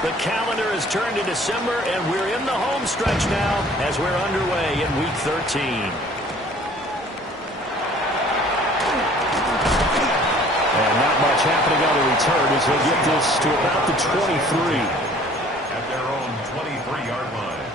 The calendar has turned to December, and we're in the home stretch now as we're underway in Week 13. And not much happening on the return as they get this to about the 23. At their own 23-yard line.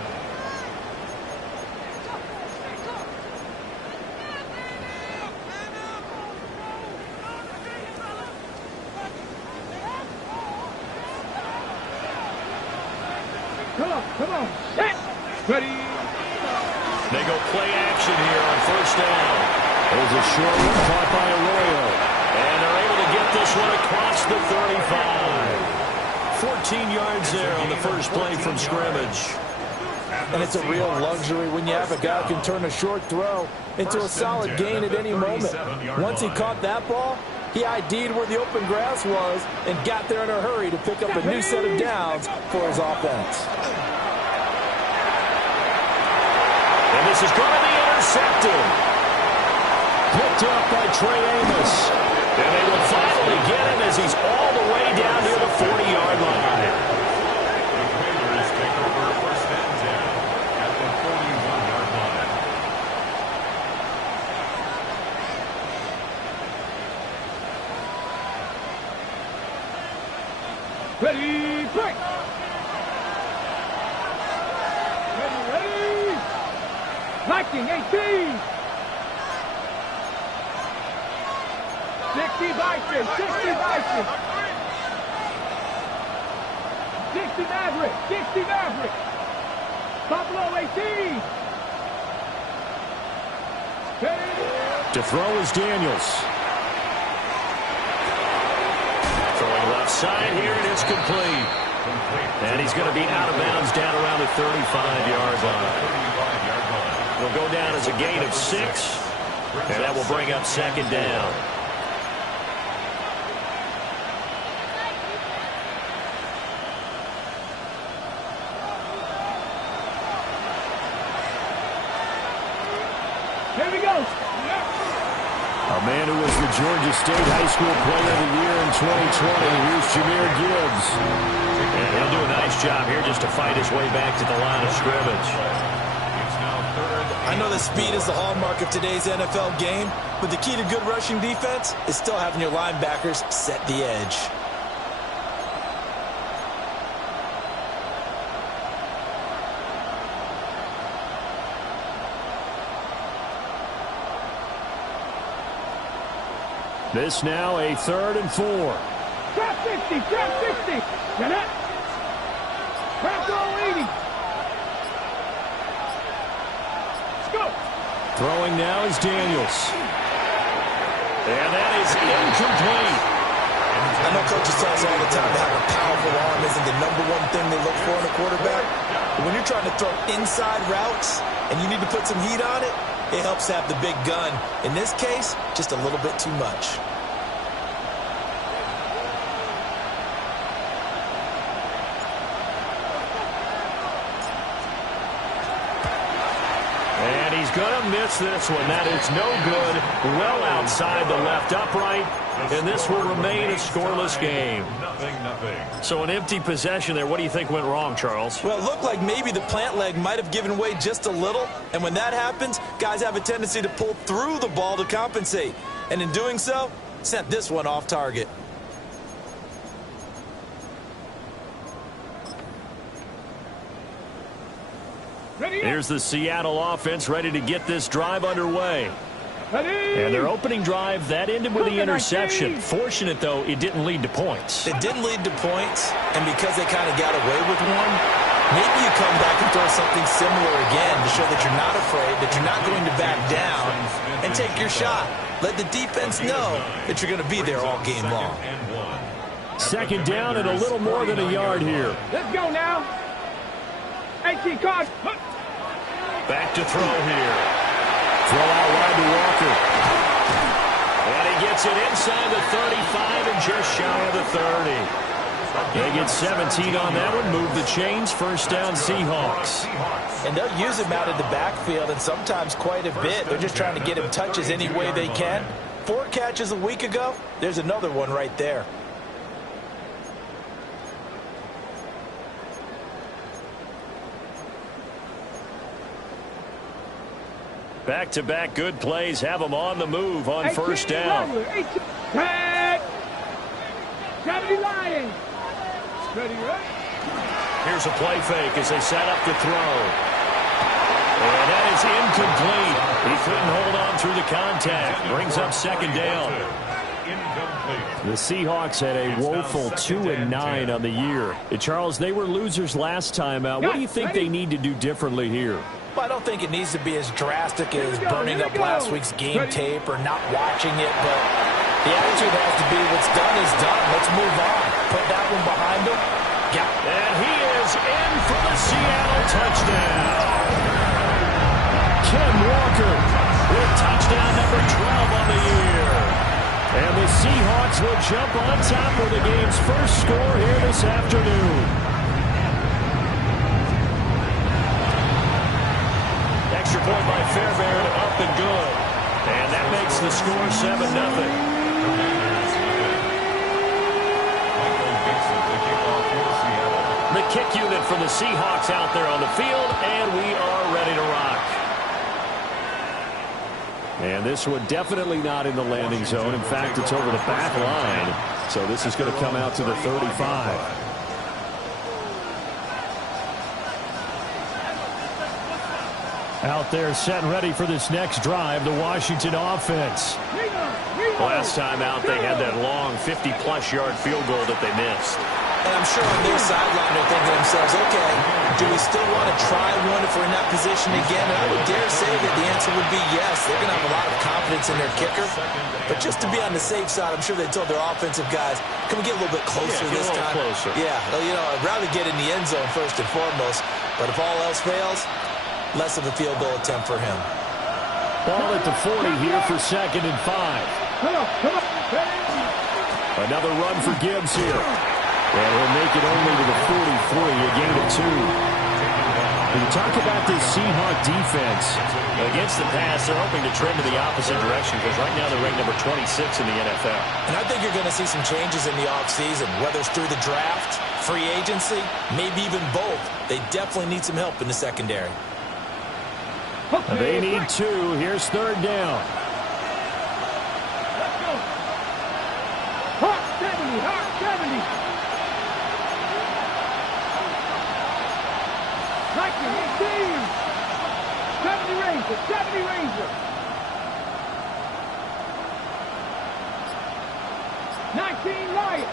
Come on, set, ready. They go play action here on first down. There's a short one caught by Arroyo. And they're able to get this one across the 35. 14 yards there on the first play from scrimmage. And it's a real luxury when you have a guy who can turn a short throw into a solid gain at any moment. Once he caught that ball, he ID'd where the open grass was and got there in a hurry to pick up a new set of downs for his offense. And this is going to be intercepted. Picked up by Trey Amos. And they will finally get him as he's all the way down near the 40-yard line. The Raiders take over first and 10 at the 41-yard line. Ready, break. Ready. Liking 18. 60 Vikings, 60 Vikings. 60 Maverick, 60 Maverick. Buffalo 18. To throw is Daniels. Throwing left side here, and it's complete. And he's going to be out of bounds down around the 35-yard line. He'll go down as a gain of 6, and that will bring up second down. Here we go. A man who was the Georgia State High School Player of the Year in 2020. Here's Jahmyr Gibbs. And he'll do a nice job here just to fight his way back to the line of scrimmage. I know that speed is the hallmark of today's NFL game, but the key to good rushing defense is still having your linebackers set the edge. This now a 3rd and 4. Trap 50, trap 50. Get it. Trap goal 80. Let's go. Throwing now is Daniels. And that is incomplete. I know coaches tell us all the time that having a powerful arm isn't the #1 thing they look for in a quarterback. But when you're trying to throw inside routes and you need to put some heat on it, it helps have the big gun. In this case, just a little bit too much. And he's going to miss this one. That is no good. Well outside the left upright. And this will remain a scoreless game. Nothing. So an empty possession there. What do you think went wrong, Charles? Well, it looked like maybe the plant leg might have given way just a little. And when that happens, guys have a tendency to pull through the ball to compensate. And in doing so, sent this one off target. Here's the Seattle offense ready to get this drive underway. Ready. And their opening drive, that ended with the interception. Fortunate, though, it didn't lead to points. It didn't lead to points, and because they kind of got away with one, maybe you come back and throw something similar again to show that you're not afraid, that you're not going to back down, and take your shot. Let the defense know that you're going to be there all game long. Second down and a little more than a yard here. Let's go now. 18 card. Back to throw here. Throw out wide to Walker. And he gets it inside the 35 and just shy of the 30. They get 17 on that one. Move the chains. First down, Seahawks. And they'll use him out of the backfield, and sometimes quite a bit. They're just trying to get him touches any way they can. 4 catches a week ago. There's another one right there. Back-to-back good plays have them on the move on first down. 70 Lions. Ready, right? Here's a play fake as they set up to throw. And that is incomplete. He couldn't hold on through the contact. Brings up second down. The Seahawks had a woeful 2-9 on the year. Charles, they were losers last time out. What do you think they need to do differently here? Well, I don't think it needs to be as drastic as burning up last week's game tape or not watching it, but the attitude has to be what's done is done. Let's move on. Put that one behind them. And he is in for the Seattle touchdown. Ken Walker with touchdown number 12 on the year. And the Seahawks will jump on top of the game's first score here this afternoon. Extra point by Fairbairn, up and good. And that makes the score 7-0. The kick unit for the Seahawks out there on the field, and we are ready to rock. And this one definitely not in the landing zone. In fact, it's over the back line. So this is going to come out to the 35. Out there set and ready for this next drive, the Washington offense. Last time out, they had that long 50-plus yard field goal that they missed. And I'm sure on their sideline they're thinking to themselves, okay, do we still want to try one if we're in that position again? And I would dare say that the answer would be yes. They're going to have a lot of confidence in their kicker. But just to be on the safe side, I'm sure they told their offensive guys, can we get a little bit closer this time? Closer. Yeah, you know, I'd rather get in the end zone first and foremost. But if all else fails, less of a field goal attempt for him. Ball at the 40 here for 2nd and 5. Another run for Gibbs here. And he'll make it only to the 43, a gain of 2. When you talk about this Seahawk defense, against the pass, they're hoping to trend to the opposite direction because right now they're ranked number 26 in the NFL. And I think you're going to see some changes in the offseason, whether it's through the draft, free agency, maybe even both. They definitely need some help in the secondary. They need 2. Here's 3rd down. Let's go. Hot 70, hot 70. Lightning, 18. 70 Ranger, 70 Ranger. 19 Lions.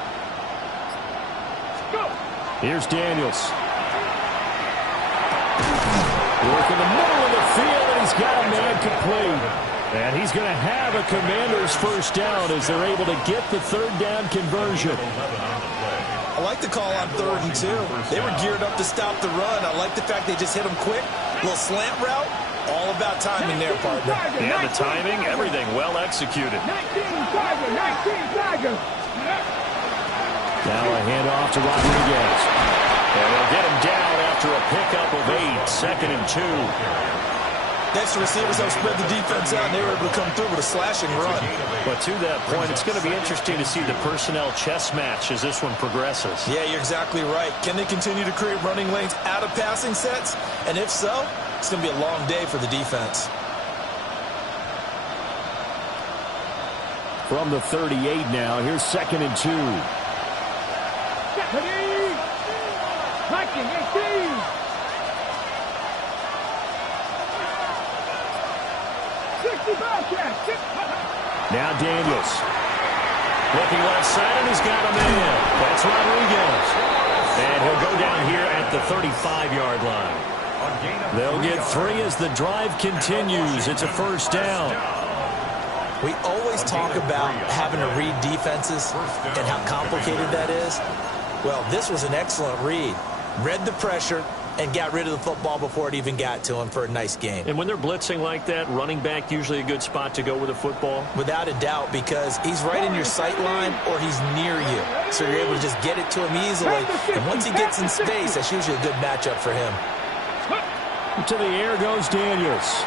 Go. Here's Daniels. Work in the middle of the field, and he's got a man complete. And he's going to have a Commander's first down as they're able to get the 3rd down conversion. I like the call on 3rd and 2. They were geared up to stop the run. I like the fact they just hit them quick. Little slant route. All about timing there, partner. And the timing, everything well executed. 19 Tiger. Now a handoff to Rodriguez. And they'll get him down after a pickup of 8. 2nd and 2. Next, the receivers have spread the defense out, and they were able to come through with a slashing run. But to that point, it's going to be interesting to see the personnel chess match as this one progresses. Yeah, you're exactly right. Can they continue to create running lanes out of passing sets? And if so, it's going to be a long day for the defense. From the 38 now, here's 2nd and 2. Viking, 18. Now Daniels. Looking left side, and he's got him in. That's Rodriguez. And he'll go down here at the 35-yard line. They'll get 3 as the drive continues. It's a first down. We always talk about having to read defenses and how complicated that is. Well, this was an excellent read. Read the pressure and got rid of the football before it even got to him for a nice game. And when they're blitzing like that, running back usually a good spot to go with the football? Without a doubt, because he's right in your sight line or he's near you. So you're able to just get it to him easily. And once he gets in space, that's usually a good matchup for him. To the air goes Daniels.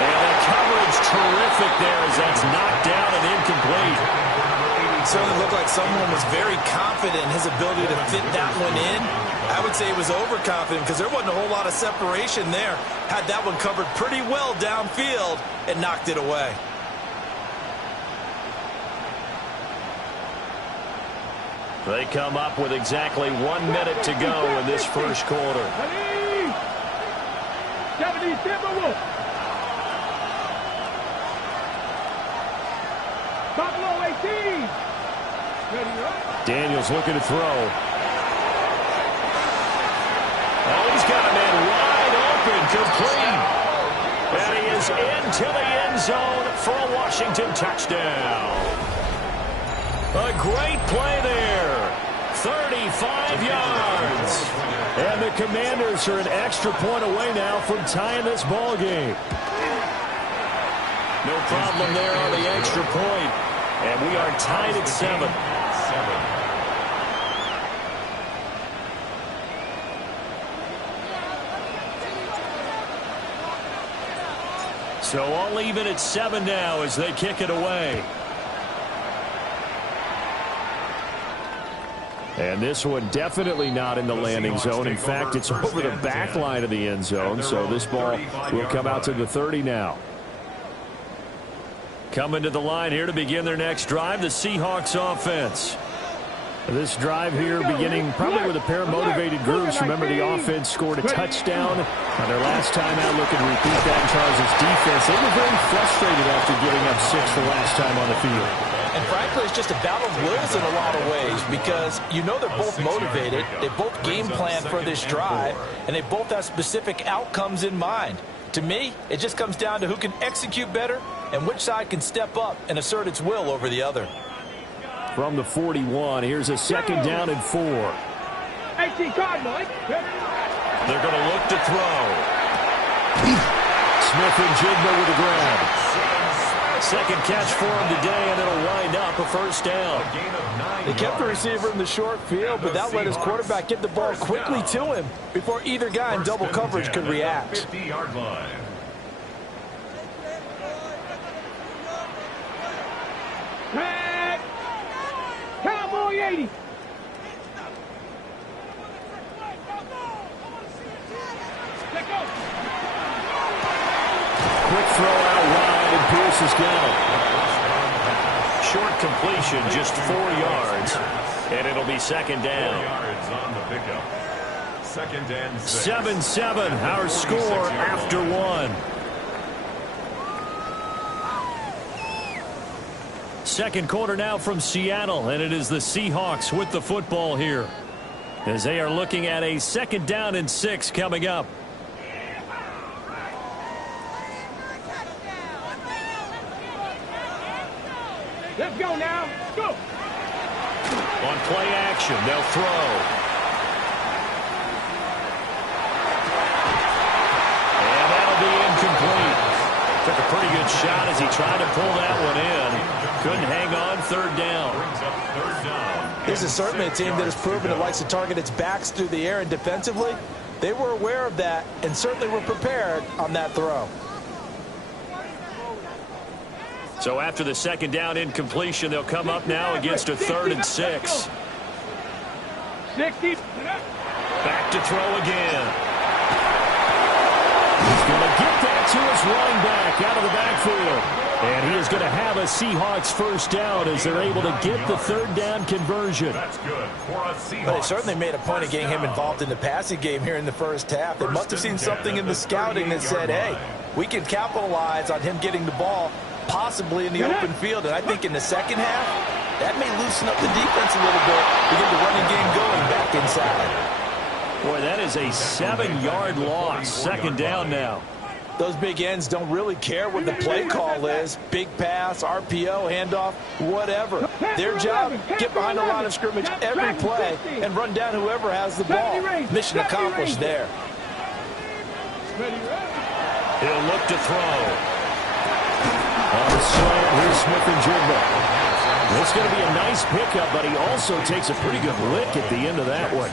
And the coverage terrific there as that's knocked down and incomplete. It certainly looked like someone was very confident in his ability to fit that one in. I would say he was overconfident because there wasn't a whole lot of separation there. Had that one covered pretty well downfield and knocked it away. They come up with exactly 1 minute to go in this first quarter. 77 Buffalo 18. Daniels looking to throw. Oh, he's got a man wide open, complete. And he is into the end zone for a Washington touchdown. A great play there. 35 yards. And the Commanders are an extra point away now from tying this ball game. No problem there on the extra point. And we are tied at 7. So all even at 7 now as they kick it away. And this one definitely not in the landing zone. In fact, it's over the back line of the end zone. So this ball will come out to the 30 now. Coming to the line here to begin their next drive, the Seahawks offense. This drive here beginning probably with a pair of motivated groups. Remember, the offense scored a touchdown on their last time out. Looking to repeat that in Charles' defense. They were very frustrated after giving up 6 the last time on the field. And frankly, it's just a battle of wills in a lot of ways because you know they're both motivated. They both game plan for this drive, and they both have specific outcomes in mind. To me, it just comes down to who can execute better and which side can step up and assert its will over the other. From the 41, here's a second down and 4. They're going to look to throw. Smith and Jigba with a grab. Second catch for him today, and it'll wind up a first down. They kept the receiver in the short field, but that let his quarterback get the ball quickly to him before either guy in double coverage could react. 50-yard line. Cowboy 80. Quick throw out wide, and Pierce has got it. Short completion, just 4 yards, and it'll be second down. 4 yards on the pickup. Second and 6. 7-7, our score after 1. Second quarter now from Seattle, and it is the Seahawks with the football here as they are looking at a second down and 6 coming up. Let's go now. Go. On play action, they'll throw. And that'll be incomplete. Took a pretty good shot as he tried to pull that one in. Couldn't hang on. Third down. This is certainly a team that has proven it likes to target its backs through the air and defensively. They were aware of that and certainly were prepared on that throw. So after the second down incompletion, they'll come up now against a 3rd and 6. 60. Back to throw again. He's going to get that to his running back out of the backfield. And he is going to have a Seahawks first down as they're able to get the 3rd down conversion. That's good for a Seahawks. But they certainly made a point of getting him involved in the passing game here in the first half. They must have seen something in the scouting that said, hey, we can capitalize on him getting the ball possibly in the open field. And I think in the second half, that may loosen up the defense a little bit to get the running game going back inside. Boy, that is a 7-yard loss. Second down now. Those big ends don't really care what the play call is. Big pass, RPO, handoff, whatever. Their job, get behind the line of scrimmage every play and run down whoever has the ball. Mission accomplished there. He'll look to throw. On the slant, here's Smith and Jigba. It's going to be a nice pickup, but he also takes a pretty good lick at the end of that one.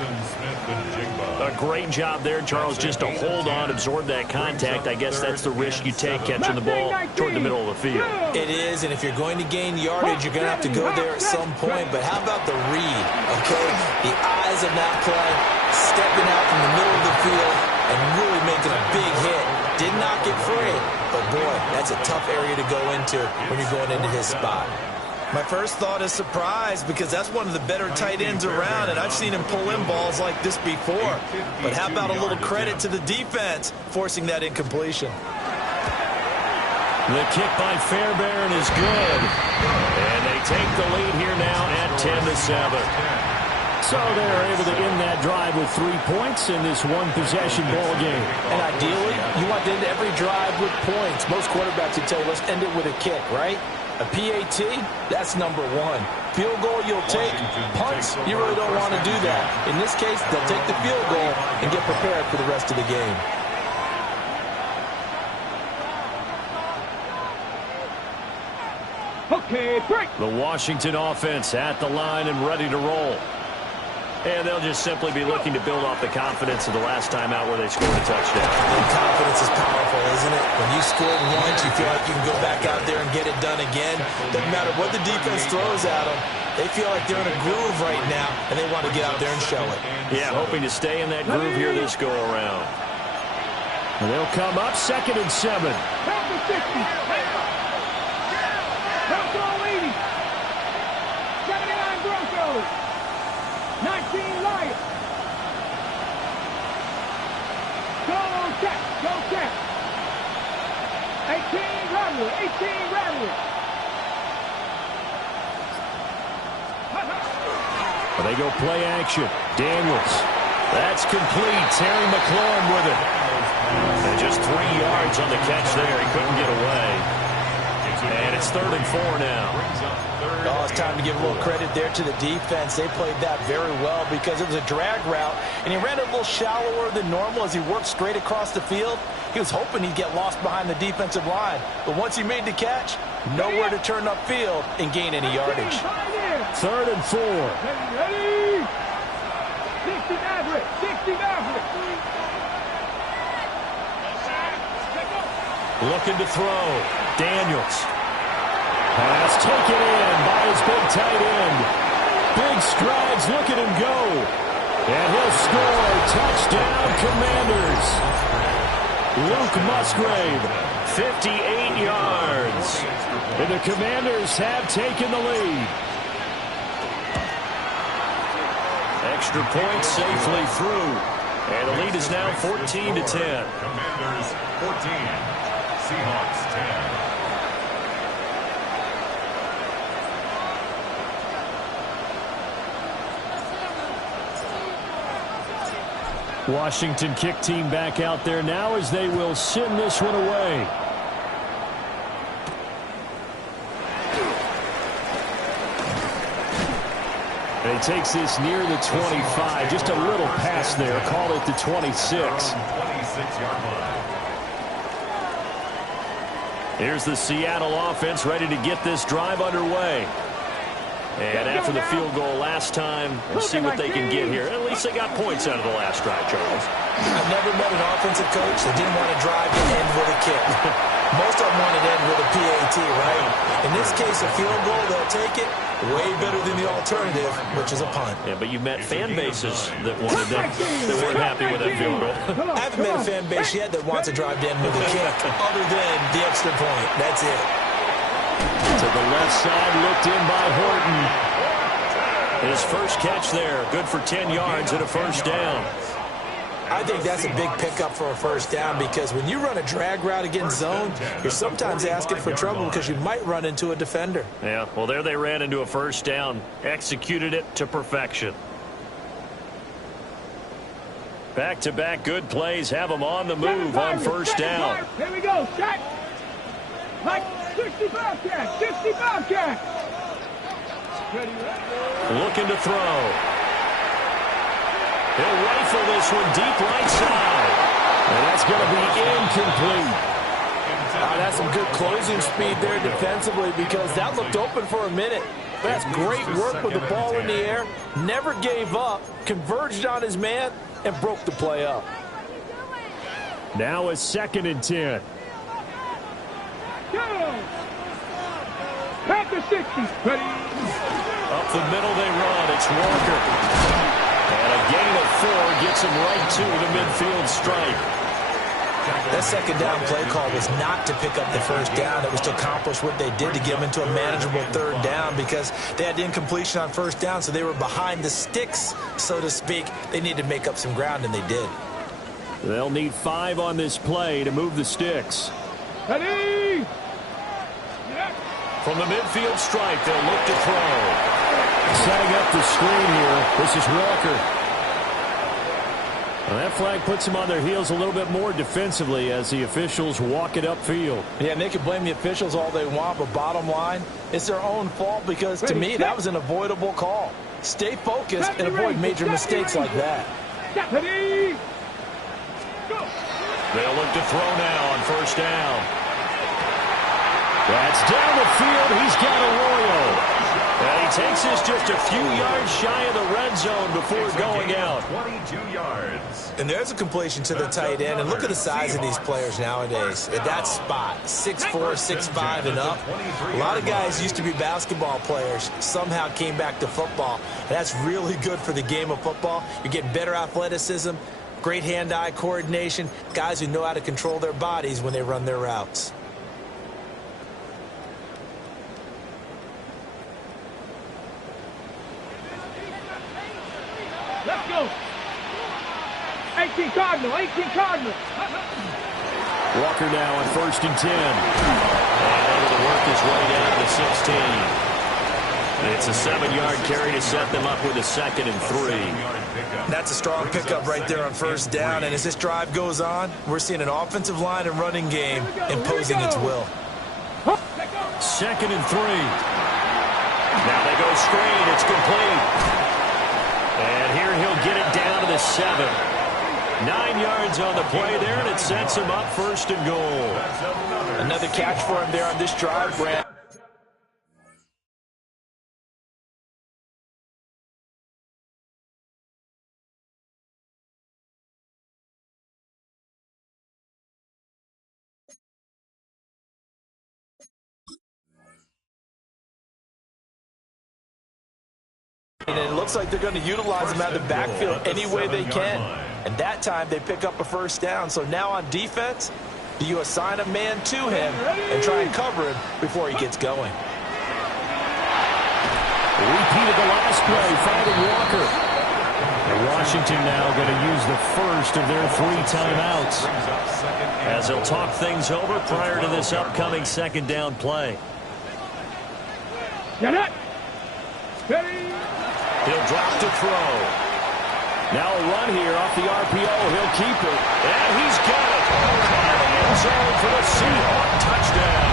A great job there, Charles, just to hold on, absorb that contact. I guess that's the risk you take catching the ball toward the middle of the field. It is, and if you're going to gain yardage, you're going to have to go there at some point. But how about the read, okay? The eyes of that play, stepping out from the middle of the field and really making a big hit. Did not get free, but boy, that's a tough area to go into when you're going into his spot. My first thought is surprise, because that's one of the better tight ends around, and I've seen him pull in balls like this before. But how about a little credit to the defense forcing that incompletion? The kick by Fairbairn is good. And they take the lead here now at 10-7. So they're able to end that drive with 3 points in this one-possession ball game. And ideally, you want to end every drive with points. Most quarterbacks would tell you, let's end it with a kick, right? A PAT, that's number one. Field goal you'll take. Punts, you really don't want to do that. In this case, they'll take the field goal and get prepared for the rest of the game. Okay, break. The Washington offense at the line and ready to roll. And they'll just simply be looking to build off the confidence of the last time out where they scored a touchdown. And confidence is powerful, isn't it? When you score once, you feel like you can go back out there and get it done again. Doesn't matter what the defense throws at them. They feel like they're in a groove right now, and they want to get out there and show it. Yeah, hoping to stay in that groove here this go-around. And they'll come up 2nd and 7. Back to 60. Bronco 80. 79 Broncos. 19 Lions. Go check. Go check. 18 Rattler. 18 Rattler. They go play action. Daniels. That's complete. Terry McLaurin with it. And just 3 yards on the catch there. He couldn't get away. And it's 3rd and 4 now. Oh, it's time to give a little credit there to the defense. They played that very well because it was a drag route, and he ran it a little shallower than normal as he worked straight across the field. He was hoping he'd get lost behind the defensive line, but once he made the catch, nowhere to turn upfield and gain any yardage. 3rd and 4. Ready? 60 Maverick. 60 Maverick. Looking to throw. Daniels. Pass taken in by his big tight end. Big strides. Look at him go. And he'll score. Touchdown, Commanders. Luke Musgrave, 58 yards. And the Commanders have taken the lead. Extra point safely through. And the lead is now 14-10. Commanders 14, Seahawks 10. Washington kick team back out there now as they will send this one away. And he takes this near the 25. Just a little pass there. Call it the 26. 26-yard line. Here's the Seattle offense ready to get this drive underway. And after the field goal last time, we'll see what they can get here. At least they got points out of the last drive, Charles. I've never met an offensive coach that didn't want to drive and end with a kick. Most of them want to end with a PAT, right? In this case, a field goal, they'll take it. Way better than the alternative, which is a punt. Yeah, but you've met fan bases that wanted that weren't happy with that field goal. I haven't met a fan base yet that wants to drive to end with a kick, other than the extra point. That's it. To the left side, looked in by Horton. His first catch there, good for 10 yards and a first down. I think that's a big pickup for a first down because when you run a drag route against zone, you're sometimes asking for trouble because you might run into a defender. Yeah, well, there they ran into a first down, executed it to perfection. Back-to-back good plays have them on the move on first down. Here we go, shot. Like 65 cat, 65 cat. Looking to throw. He'll rifle this one deep right side. And that's going to be incomplete. That's some good closing speed there defensively because that looked open for a minute. That's great work with the ball in the air. Never gave up, converged on his man, and broke the play up. Now a 2nd and 10. Go. Back to 60. Ready. Up the middle they run. It's Walker. And a gain of 4 takes him right to the midfield stripe. That second down play call was not to pick up the first down. It was to accomplish what they did to get them into a manageable third down because they had incompletion on first down, so they were behind the sticks, so to speak. They needed to make up some ground, and they did. They'll need 5 on this play to move the sticks. Ready! From the midfield stripe, they'll look to throw. Setting up the screen here. This is Walker. Well, that flag puts them on their heels a little bit more defensively as the officials walk it upfield. Yeah, and they can blame the officials all they want, but bottom line, it's their own fault because, to me, that was an avoidable call. Stay focused and avoid major mistakes like that. Ready! Go! They'll look to throw now on first down. That's down the field. He's got Arroyo. And he takes this just a few yards shy of the red zone before going out. 22 yards. And there's a completion to the tight end. And look at the size of these players nowadays. At that spot, 6'4", 6'5", and up. A lot of guys used to be basketball players, somehow came back to football. And that's really good for the game of football. You're getting better athleticism, great hand-eye coordination, guys who know how to control their bodies when they run their routes. Let's go! 18 Cardinal, 18 Cardinal. Walker now on 1st and 10. And able to work his way down to 16. It's a 7-yard carry to set them up with a 2nd and 3. That's a strong pickup right there on first down. And as this drive goes on, we're seeing an offensive line and running game imposing its will. 2nd and 3. Now they go screen. It's complete. And here he'll get it down to the 7. 9 yards on the play there, and it sets him up 1st and goal. Another catch for him there on this drive, Brad. And it looks like they're going to utilize him out of the backfield any way they can. And that time they pick up a first down. So now on defense, do you assign a man to him and try and cover him before he gets going? Repeat of the last play, finding Walker. And Washington now going to use the first of their 3 timeouts as they'll talk things over prior to this upcoming 2nd down play. Get it! Ready! He'll drop to throw. Now a run here off the RPO. He'll keep it. And he's got it. Into the end zone for the Seahawk touchdown.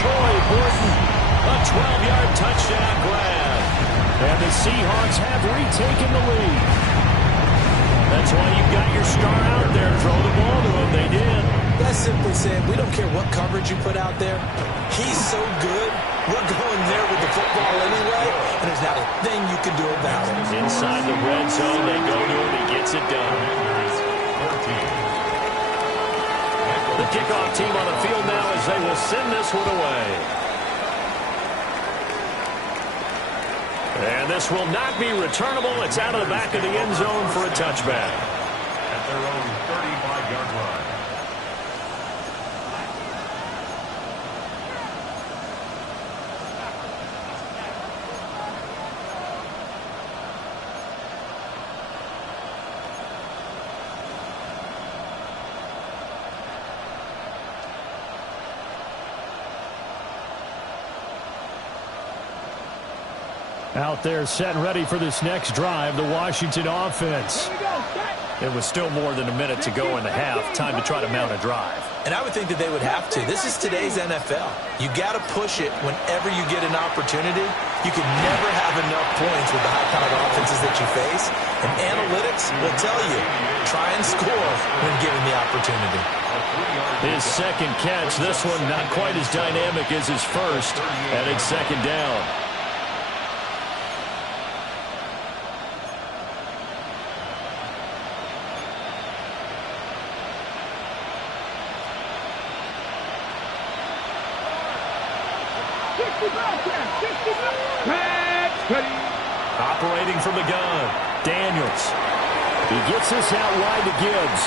Troy Burton, a 12-yard touchdown grab. And the Seahawks have retaken the lead. That's why you've got your star out there. Throw the ball to him. They did. That's simply saying we don't care what coverage you put out there. He's so good. We're going there with the football anyway, and there's not a thing you can do about it. Inside the red zone, they go to him. He gets it done. The kickoff team on the field now as they will send this one away. And this will not be returnable. It's out of the back of the end zone for a touchback. At their own 35-yard line. Out there set and ready for this next drive, the Washington offense. It was still more than a minute to go in the half. Time to try to mount a drive. And I would think that they would have to. This is today's NFL. You got to push it whenever you get an opportunity. You can never have enough points with the high-powered offenses that you face. And analytics will tell you, try and score when given the opportunity. His 2nd catch, this one not quite as dynamic as his first, and it's 2nd down. Operating from the gun. Daniels. He gets this out wide to Gibbs.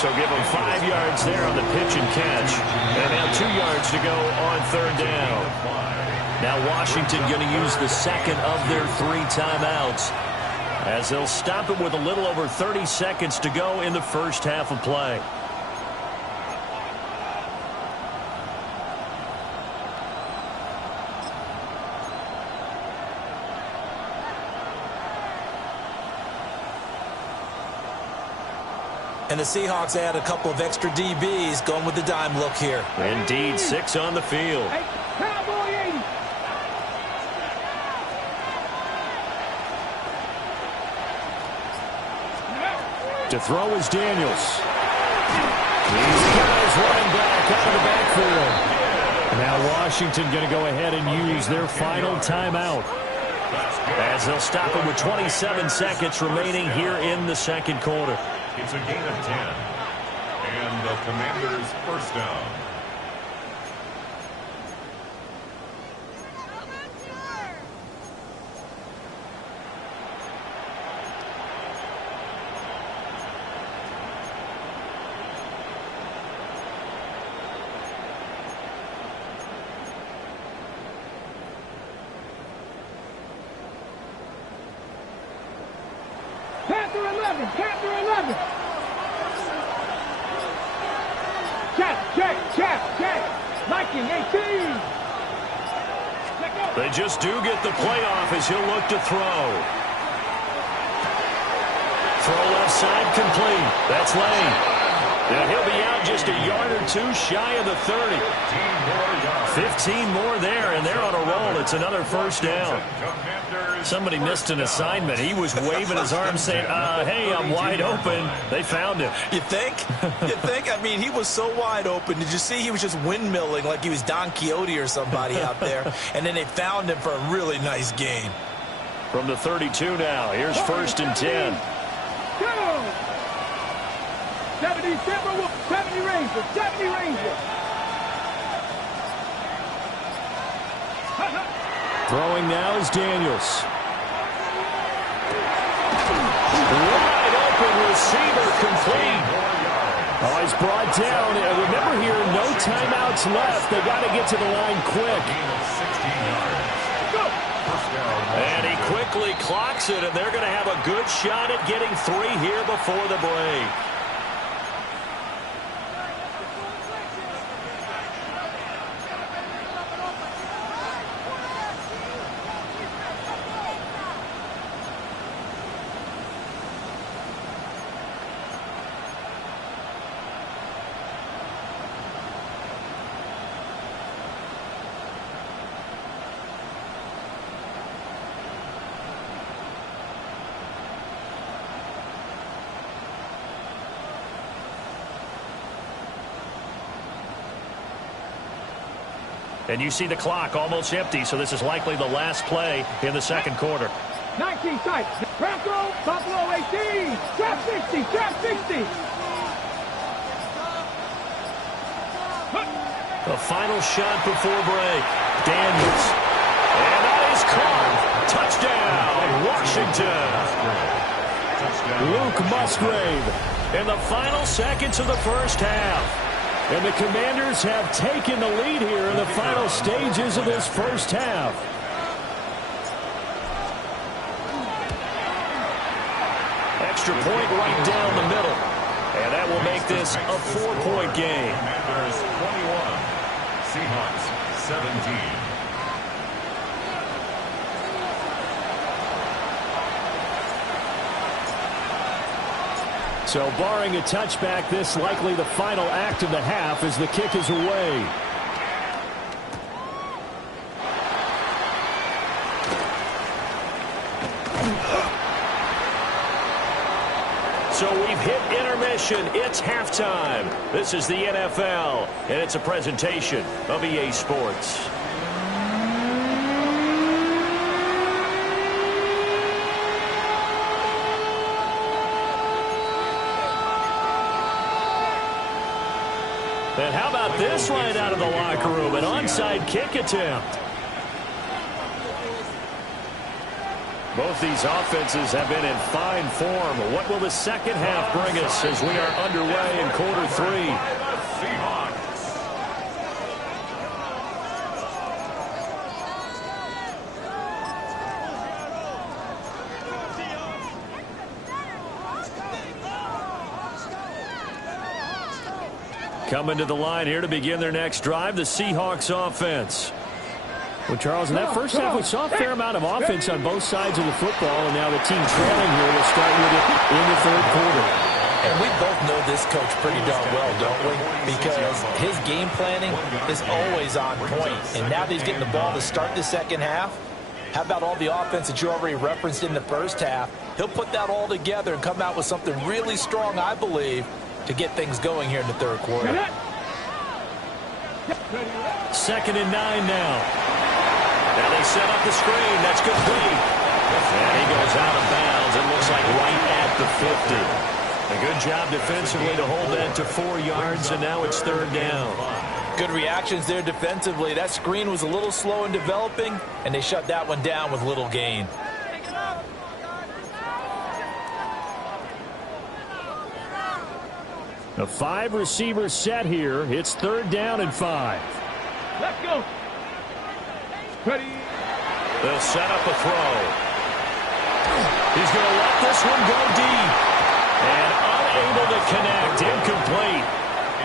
So give him 5 yards there on the pitch and catch. And now 2 yards to go on third down. Now Washington going to use the second of their 3 timeouts, as they'll stop it with a little over 30 seconds to go in the first half of play. And the Seahawks add a couple of extra DBs going with the dime look here. Indeed, 6 on the field. Hey, Cowboy 80. To throw is Daniels. These guys running back out of the backfield. Now Washington going to go ahead and use their final timeout, as they'll stop it with 27 seconds remaining here in the second quarter. It's a gain of 10. And the Commanders' first down. Panther 11. Panther 11. Check. Viking 18. They just do get the playoff as he'll look to throw. Throw left side complete. That's Lane. And he'll be out just a yard or 2 shy of the 30. 15 more there, and they're on a roll. It's another first down. Somebody missed an assignment. He was waving his arm saying, hey, I'm wide open. They found him. You think? You think? I mean, he was so wide open. Did you see he was just windmilling like he was Don Quixote or somebody out there? And then they found him for a really nice gain. From the 32 now, here's 1st and 10. Go! 70 Rangers. 70 Rangers. Throwing now is Daniels. Wide open receiver complete. Oh, he's brought down. And remember here, no timeouts left. They got to get to the line quick. And he quickly clocks it, and they're going to have a good shot at getting 3 here before the break. And you see the clock almost empty, so this is likely the last play in the second quarter. 19 tight. Bronco, Buffalo 18. Trap 60. The final shot before break. Daniels. And that is caught. Touchdown, Washington. Luke Musgrave in the final seconds of the first half. And the Commanders have taken the lead here in the final stages of this first half. Extra point right down the middle. And that will make this a 4-point game. Commanders 21, Seahawks 17. So barring a touchback, this likely the final act of the half as the kick is away. So we've hit intermission. It's halftime. This is the NFL, and it's a presentation of EA Sports. And how about this right out of the locker room? An onside kick attempt. Both these offenses have been in fine form. What will the second half bring us as we are underway in quarter three? Coming to the line here to begin their next drive, the Seahawks offense. Well, Charles, in that first half, we saw a fair amount of offense on both sides of the football, and now the team trailing here will start with it in the third quarter. And we both know this coach pretty darn well, don't we? Because his game planning is always on point. And now that he's getting the ball to start the second half, how about all the offense that you already referenced in the first half? He'll put that all together and come out with something really strong, I believe, to get things going here in the third quarter. 2nd and 9 now. Now they set up the screen. That's complete. And he goes out of bounds. It looks like right at the 50. A good job defensively to hold that to 4 yards, and now it's 3rd down. Good reactions there defensively. That screen was a little slow in developing, and they shut that one down with little gain. A 5-receiver set here. It's 3rd down and 5. Let's go. Ready. They'll set up a throw. He's going to let this one go deep. And unable to connect. Incomplete.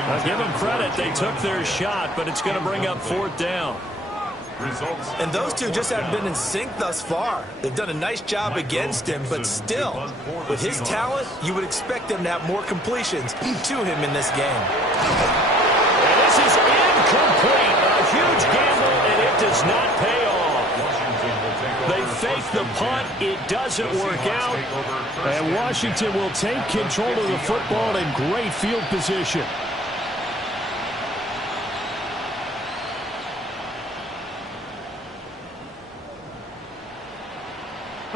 I'll give them credit. They took their shot, but it's going to bring up 4th down. And those two just haven't been in sync thus far. They've done a nice job against him, but still, with his talent, you would expect them to have more completions to him in this game. And this is incomplete. A huge gamble, and it does not pay off. They fake the punt. It doesn't work out. And Washington will take control of the football in great field position.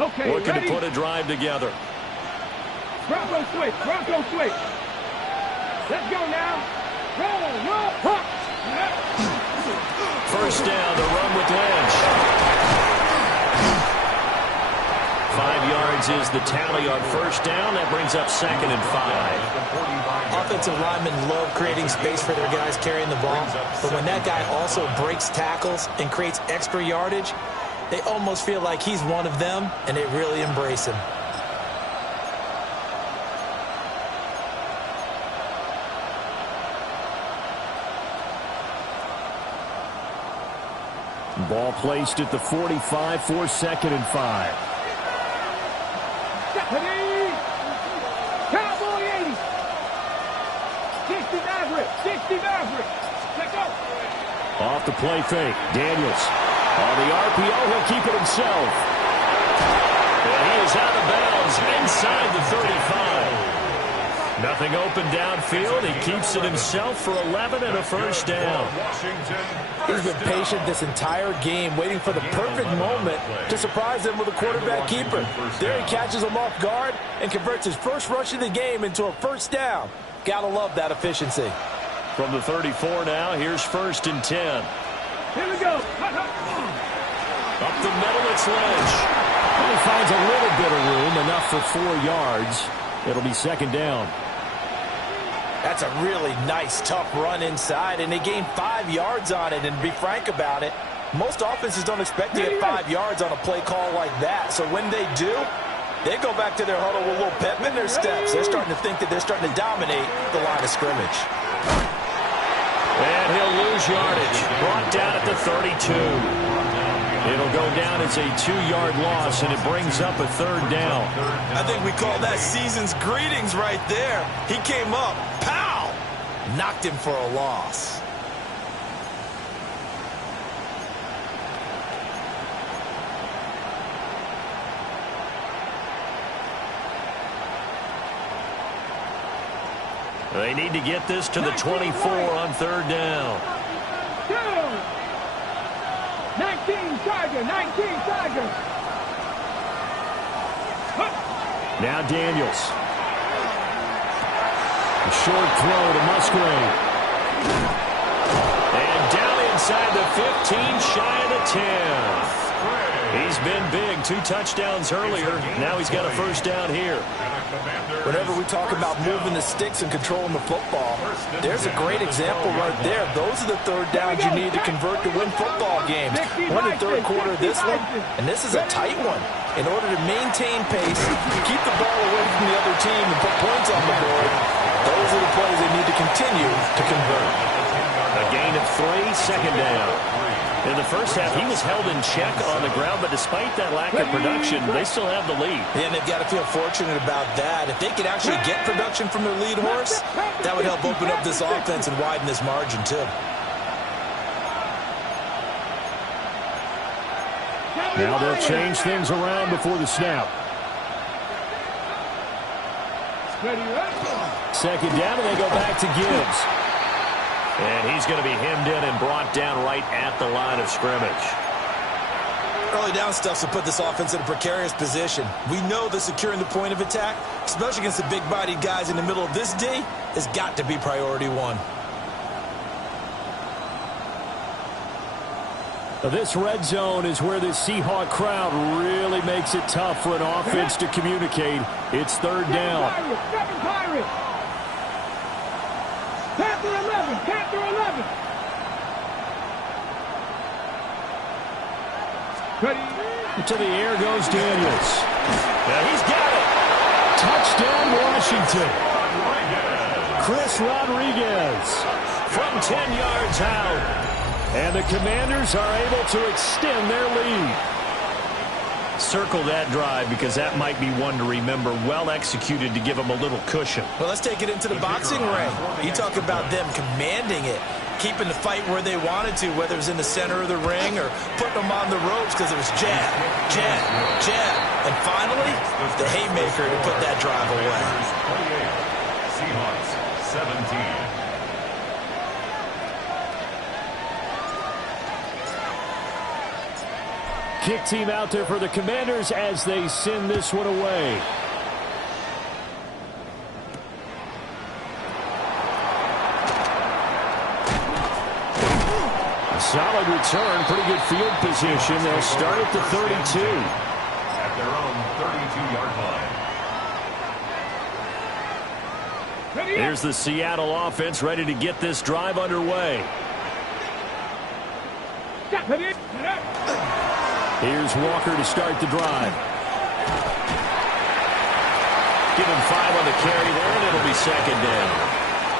Okay, looking ready? to put a drive together. Bronco switch. Bronco switch. Let's go now. Roll. Hop. 1st down, the run with Lynch. 5 yards is the tally on 1st down. That brings up 2nd and 5. Offensive linemen love creating space for their guys carrying the ball, but when that guy also breaks tackles and creates extra yardage, they almost feel like he's one of them, and they really embrace him. Ball placed at the 45 for 2nd and 5. Cowboy 80. 60 Maverick. Let's go. Off the play fake. Daniels. On the RPO, he'll keep it himself. And he is out of bounds inside the 35. Nothing open downfield. He keeps it himself for 11 and a 1st down. He's been patient this entire game, waiting for the perfect moment to surprise them with a quarterback keeper. There he catches him off guard and converts his first rush of the game into a 1st down. Gotta love that efficiency. From the 34 now, here's 1st and 10. Here we go. Up the middle, it's Lynch. He finds a little bit of room, enough for 4 yards. It'll be 2nd down. That's a really nice, tough run inside, and they gained 5 yards on it. And to be frank about it, most offenses don't expect to get 5 yards on a play call like that. So when they do, they go back to their huddle with a little pep in their steps. They're starting to think that they're starting to dominate the line of scrimmage. And he'll lose yardage. Brought down at the 32. It'll go down as a 2-yard loss, and it brings up a 3rd down. I think we call that season's greetings right there. He came up, pow! Knocked him for a loss. They need to get this to the 24 on 3rd down. 19 Tiger. Now Daniels. A short throw to Musgrave. And down inside the 15, shy of the 10. He's been big. 2 touchdowns earlier. Now he's got a first down here. Whenever we talk about moving the sticks and controlling the football, there's a great example right there. Those are the third downs you need to convert to win football games. We're in the third quarter of this one, and this is a tight one. In order to maintain pace, keep the ball away from the other team, and put points on the board, those are the plays they need to continue to convert. A gain of 3, second down. In the first half, he was held in check on the ground, but despite that lack of production, they still have the lead. Yeah, and they've got to feel fortunate about that. If they could actually get production from their lead horse, that would help open up this offense and widen this margin, too. Now they'll change things around before the snap. Second down, and they go back to Gibbs. And he's going to be hemmed in and brought down right at the line of scrimmage. Early down stuff will put this offense in a precarious position. We know that securing the point of attack, especially against the big-bodied guys in the middle of this D, has got to be priority one. This red zone is where the Seahawk crowd really makes it tough for an offense to communicate. It's third down. Panther 11, Panther 11. Ready. To the air goes Daniels. Now he's got it. Touchdown, Washington. Chris Rodriguez from 10 yards out. And the Commanders are able to extend their lead. Circle that drive because that might be one to remember. Well executed to give them a little cushion. Well, let's take it into the boxing ring. You talk about them commanding it, keeping the fight where they wanted to, whether it was in the center of the ring or putting them on the ropes because it was jab, jab, jab. And finally, the haymaker to put that drive away. Seahawks 17. Kick team out there for the Commanders as they send this one away. A solid return, pretty good field position. They'll start at the 32. At their own 32-yard line. Here's the Seattle offense ready to get this drive underway. Here's Walker to start the drive. Give him 5 on the carry there, and it'll be second down.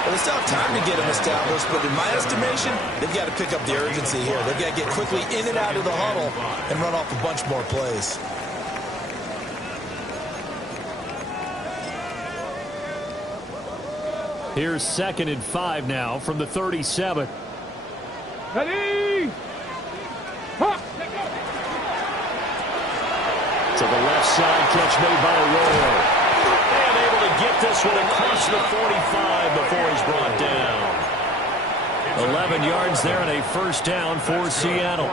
Well, they still have time to get him established, but in my estimation, they've got to pick up the urgency here. They've got to get quickly in and out of the huddle and run off a bunch more plays. Here's 2nd and 5 now from the 37. Ready. To the left side, catch made by Arroyo. And able to get this one across the 45 before he's brought down. 11 yards there and a first down for Seattle.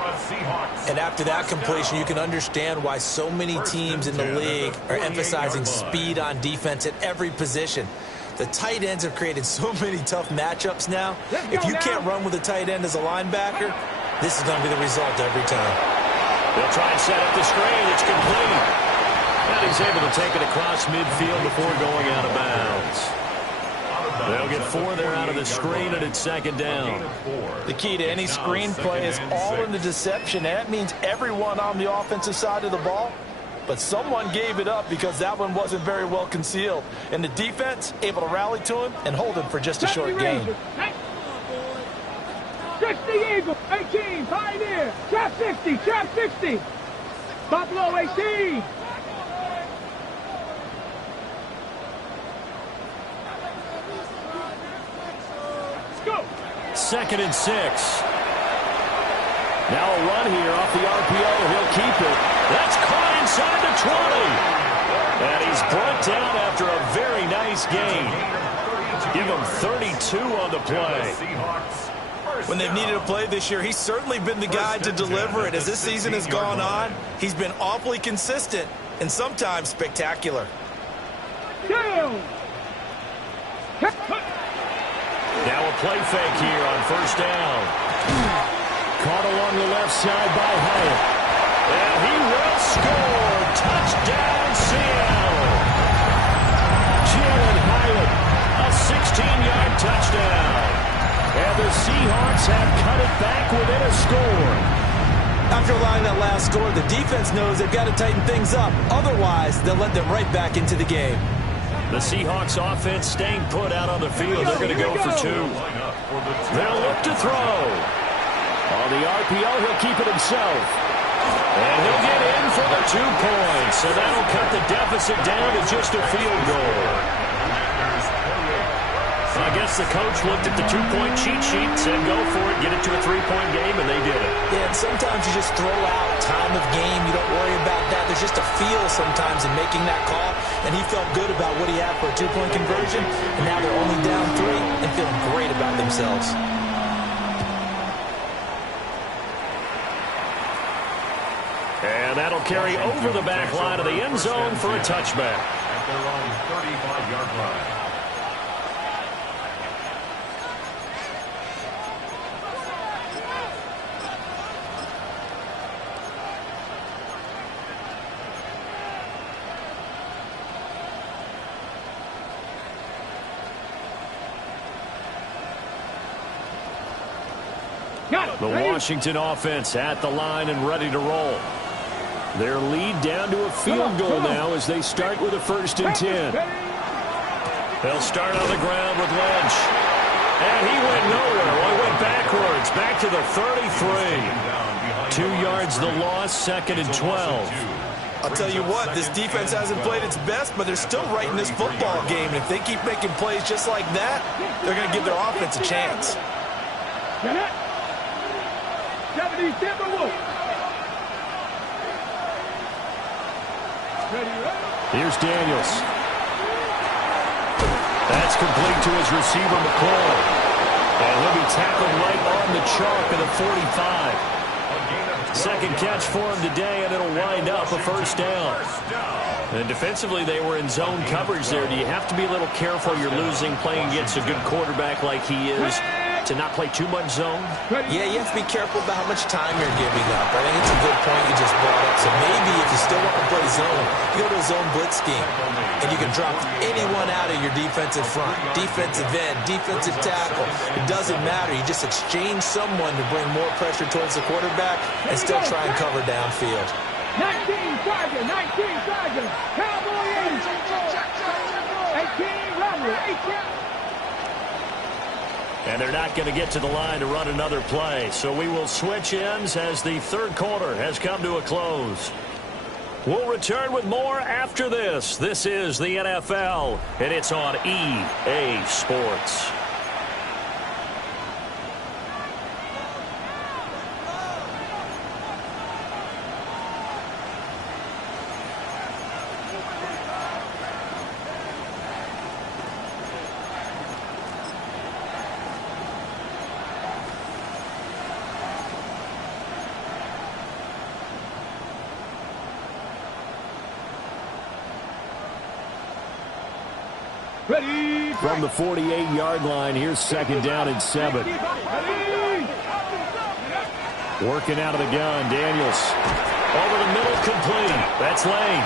And after that completion, you can understand why so many teams in the league are emphasizing speed on defense at every position. The tight ends have created so many tough matchups now. If you can't run with a tight end as a linebacker, this is going to be the result every time. They'll try and set up the screen. It's complete. And he's able to take it across midfield before going out of bounds. They'll get 4 there out of the screen, and it's second down. The key to any screen play is all in the deception, and that means everyone on the offensive side of the ball. But someone gave it up because that one wasn't very well concealed. And the defense able to rally to him and hold him for just a short gain. Stretch the Eagle, 18, Pioneer, trap 60, trap 60. Buffalo 18. Let's go. 2nd and 6. Now a run here off the RPO. He'll keep it. That's caught inside the 20. And he's brought down after a very nice gain. Give him 32 on the play. When they've needed a play this year, he's certainly been the guy to deliver it. As this season has gone on, he's been awfully consistent and sometimes spectacular. Down. Now a play fake here on first down. Caught along the left side by Hyatt. And he will score. Touchdown, Seattle. Jalen Hyatt, a 16-yard touchdown. And the Seahawks have cut it back within a score. After allowing that last score, the defense knows they've got to tighten things up. Otherwise, they'll let them right back into the game. The Seahawks offense staying put out on the field. They're going to go for two. They'll look to throw. On the RPO, he'll keep it himself. And he'll get in for the 2 points. So that'll cut the deficit down to just a field goal. I guess the coach looked at the 2-point cheat sheet, said go for it, get it to a 3-point game, and they did it. Yeah, and sometimes you just throw out time of game. You don't worry about that. There's just a feel sometimes in making that call, and he felt good about what he had for a 2-point conversion, and now they're only down 3 and feeling great about themselves. And that'll carry over the back line of the end zone for a touchback. At their own 35-yard line. The Washington offense at the line and ready to roll. Their lead down to a field goal now as they start with a 1st and 10. They'll start on the ground with Lynch. And he went nowhere. Well, he went backwards. Back to the 33. 2 yards the loss, 2nd and 12. I'll tell you what, this defense hasn't played its best, but they're still right in this football game. If they keep making plays just like that, they're going to give their offense a chance. 70 Timberwolves. Here's Daniels. That's complete to his receiver, McCoy. And he'll be tackled right on the chalk of the 45. Second catch for him today, and it'll wind up a 1st down. And defensively, they were in zone coverage there. Do you have to be a little careful? You're losing, playing against a good quarterback like he is, to not play too much zone? Yeah, you have to be careful about how much time you're giving up. I think it's a good point you just brought up. So maybe if you still want to play zone, you go to a zone blitz scheme, and you can drop anyone out of your defensive front, defensive end, defensive tackle. It doesn't matter. You just exchange someone to bring more pressure towards the quarterback and still try and cover downfield. 19 Tiger, 19 Tiger, Cowboy 18, Rebel 18. And they're not going to get to the line to run another play. So we will switch ends as the 3rd quarter has come to a close. We'll return with more after this. This is the NFL, and it's on EA Sports. Ready. From the 48-yard line, here's 2nd down and 7. Working out of the gun, Daniels. Over the middle, complete. That's Lane.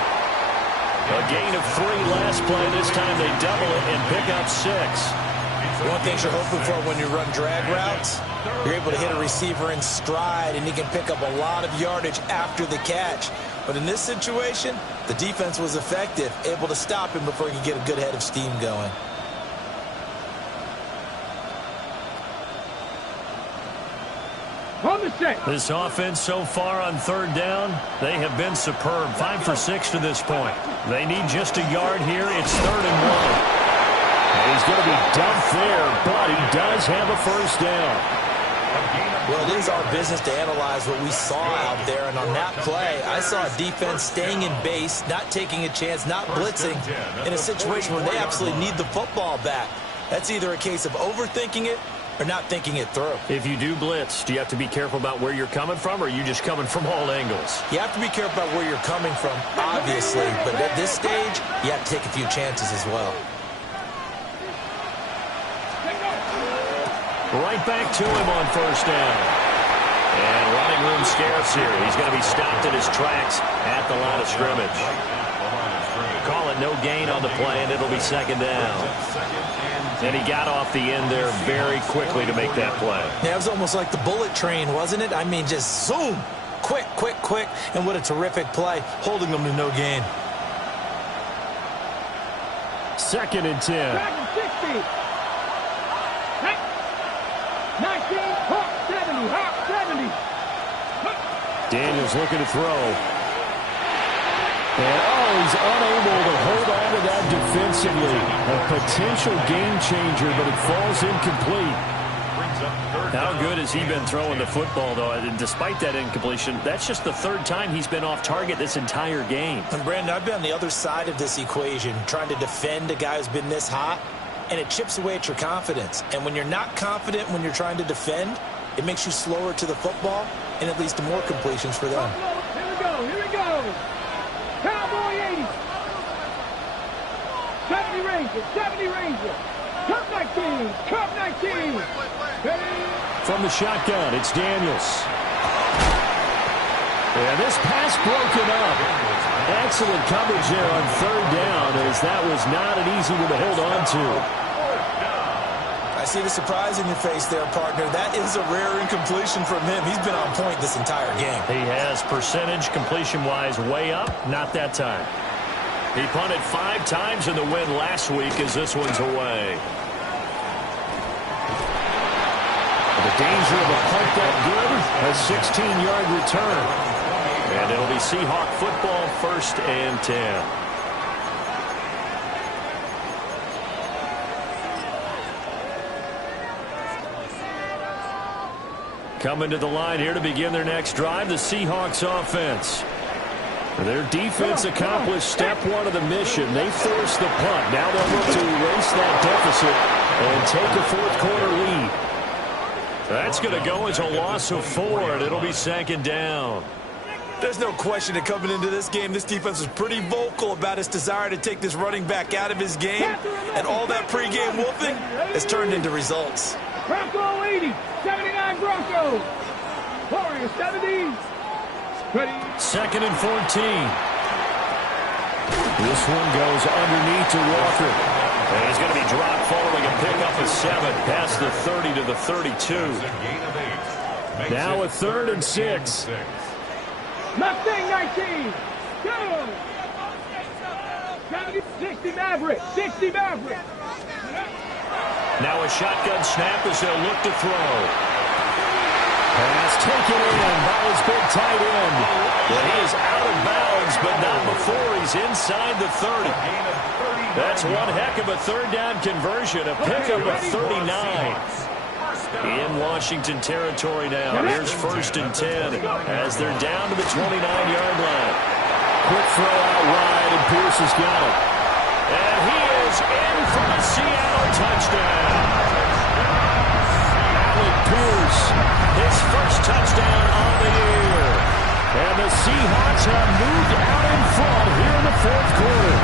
A gain of 3 last play. This time they double it and pick up 6. One thing you're hoping for when you run drag routes, you're able to hit a receiver in stride, and he can pick up a lot of yardage after the catch. But in this situation, the defense was effective, able to stop him before he could get a good head of steam going. This offense so far on 3rd down, they have been superb. 5 for 6 to this point. They need just a yard here. It's 3rd and 1. And he's going to be dumped there, but he does have a 1st down. Well, it is our business to analyze what we saw out there, and on that play, I saw a defense staying in base, not taking a chance, not blitzing, in a situation where they absolutely need the football back. That's either a case of overthinking it or not thinking it through. If you do blitz, do you have to be careful about where you're coming from, or are you just coming from all angles? You have to be careful about where you're coming from, obviously, but at this stage, you have to take a few chances as well. Right back to him on 1st down. And running room scarce here. He's going to be stopped in his tracks at the line of scrimmage. Call it no gain on the play, and it'll be second down. And he got off the end there very quickly to make that play. Yeah, it was almost like the bullet train, wasn't it? I mean, just zoom. Quick, quick, quick. And what a terrific play, holding them to no gain. Second and 10. Second 60. 19, Hawk 70, Hawk 70. Daniels looking to throw. And, he's unable to hold on to that defensively. A potential game changer, but it falls incomplete. How good has he been throwing the football, though? And despite that incompletion, that's just the third time he's been off target this entire game. And, Brandon, I've been on the other side of this equation, trying to defend a guy who's been this hot, and it chips away at your confidence. And when you're not confident when you're trying to defend, it makes you slower to the football, and it leads to more completions for them. Here we go, here we go. Cowboy 80. 70 Ranger, 70 Ranger. Cup 19, Cup 19. From the shotgun, it's Daniels. And this pass broken up. Excellent coverage there on third down, as that was not an easy one to hold on to. I see the surprise in your face there, partner. That is a rare incompletion from him. He's been on point this entire game. He has percentage completion-wise way up, not that time. He punted 5 times in the win last week as this one's away. The danger of a punt that good, a 16-yard return. And it'll be Seahawk football, 1st and 10. Coming to the line here to begin their next drive, the Seahawks offense. Their defense accomplished step 1 of the mission. They forced the punt. Now they'll look to erase that deficit and take a 4th quarter lead. That's going to go as a loss of 4, and it'll be 2nd down. There's no question that coming into this game, this defense was pretty vocal about its desire to take this running back out of his game, and all that pregame wolfing has turned into results. Bronco 80, 79 Bronco. Warrior 70. Ready. 2nd and 14. This one goes underneath to Walker. And he's going to be dropped following a pickup of 7 past the 30 to the 32. Now a 3rd and 6. Mustang 19. Go. 60 Maverick. 60 Maverick. Now a shotgun snap as they'll look to throw. Pass taken in by his big tight end. Well, he is out of bounds, but not before he's inside the 30. That's one heck of a 3rd down conversion, a pickup of 39. In Washington territory now. Here's 1st and 10 as they're down to the 29-yard line. Quick throw out wide, and Pierce has got it. And he is in for a Seattle touchdown. Alec Pierce, his first touchdown on the year. And the Seahawks have moved out in front here in the 4th quarter.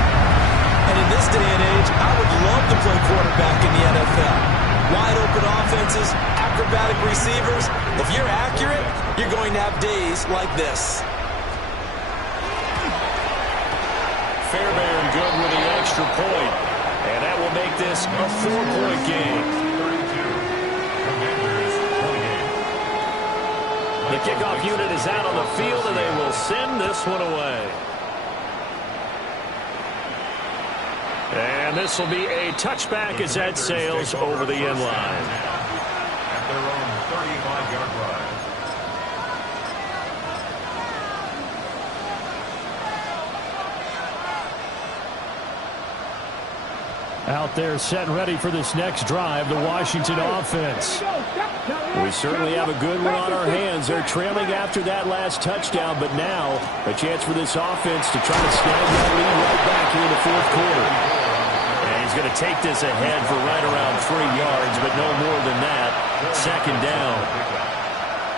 And in this day and age, I would love to play quarterback in the NFL. Wide open offenses, acrobatic receivers. If you're accurate, you're going to have days like this. Fairbairn good with the extra point. And that will make this a 4-point game. The kickoff unit is out on the field, and they will send this one away. And this will be a touchback as that sails over the end line. At their own 35-yard line. Out there set and ready for this next drive, the Washington offense. We certainly have a good one on our hands. They're trailing after that last touchdown, but now a chance for this offense to try to snag that lead right back here in the 4th quarter. And he's going to take this ahead for right around 3 yards, but no more than that. 2nd down.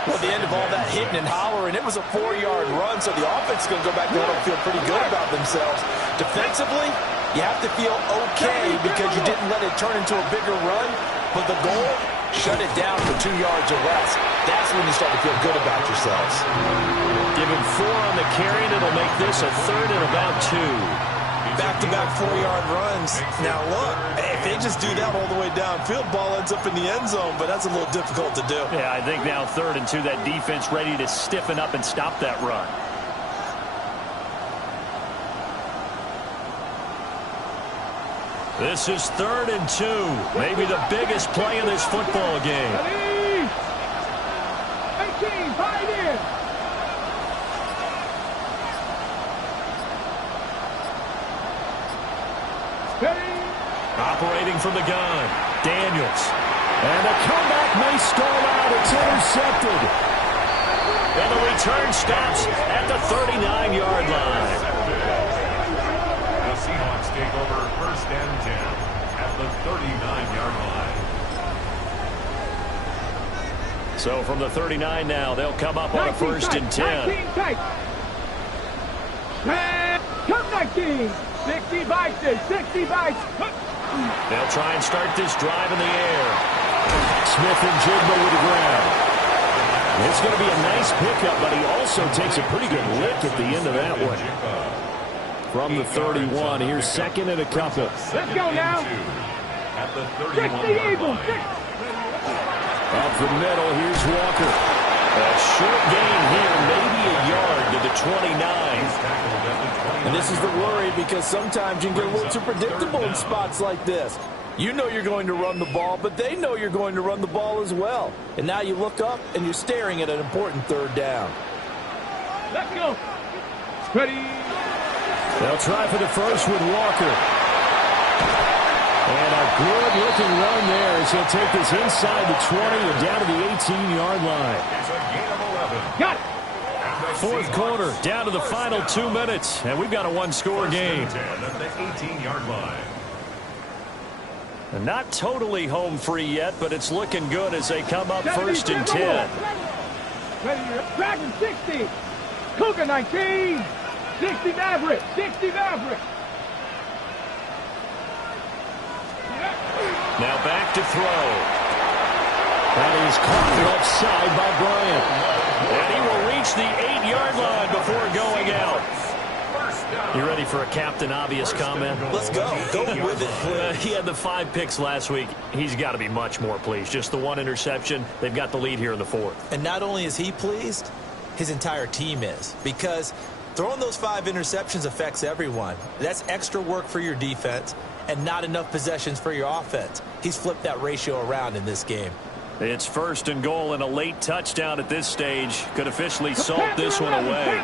Well, the end of all that hitting and hollering, it was a 4-yard run, so the offense is going to go back there and feel pretty good about themselves. Defensively, you have to feel okay because you didn't let it turn into a bigger run, but the goal shut it down for 2 yards or less. That's when you start to feel good about yourselves. Give him 4 on the carry, and it'll make this a 3rd and about 2. Back-to-back 4-yard runs. Now, look, if they just do that all the way downfield, ball ends up in the end zone, but that's a little difficult to do. Yeah, I think now 3rd and 2, that defense ready to stiffen up and stop that run. This is 3rd and 2. Maybe the biggest play in this football game. 18, pioneer. Operating from the gun, Daniels. And a comeback may stall out. It's intercepted. And the return stops at the 39-yard line. The Seahawks take over 1st and 10 at the 39-yard line. So from the 39 now, they'll come up on a 1st and 10. 19 tight. Come 19. 60 bites. 60 bites. They'll try and start this drive in the air. Smith and Jigba with the grab. It's going to be a nice pickup, but he also takes a pretty good lick at the end of that one. From the 31, here's 2nd and a couple. Let's go now. At the 60 Eagles. Up the middle, here's Walker. A short gain here, maybe a yard to the 29. And this is the worry because sometimes you can get a little too predictable in spots like this. You know you're going to run the ball, but they know you're going to run the ball as well. And now you look up and you're staring at an important 3rd down. Let's go. Ready. They'll try for the first with Walker. And a good-looking run there as he'll take this inside the 20 and down to the 18-yard line. It's a gain of 11. Got it. 4th quarter, down to the final 2 minutes, and we've got a 1-score game. 10 at the 18-yard line. And not totally home free yet, but it's looking good as they come up 1st and 10. Ready. Dragon 60. Cougar 19. 60 Maverick. 60 Maverick. Now back to throw. And he's caught left side by Bryant. And he will reach the 8-yard line before going out. You ready for a Captain Obvious comment? Let's go. Go with it, please. He had the 5 picks last week. He's got to be much more pleased. Just the 1 interception. They've got the lead here in the 4th. And not only is he pleased, his entire team is. Because throwing those 5 interceptions affects everyone. That's extra work for your defense and not enough possessions for your offense. He's flipped that ratio around in this game. It's 1st and goal and a late touchdown at this stage. Could officially salt this one away.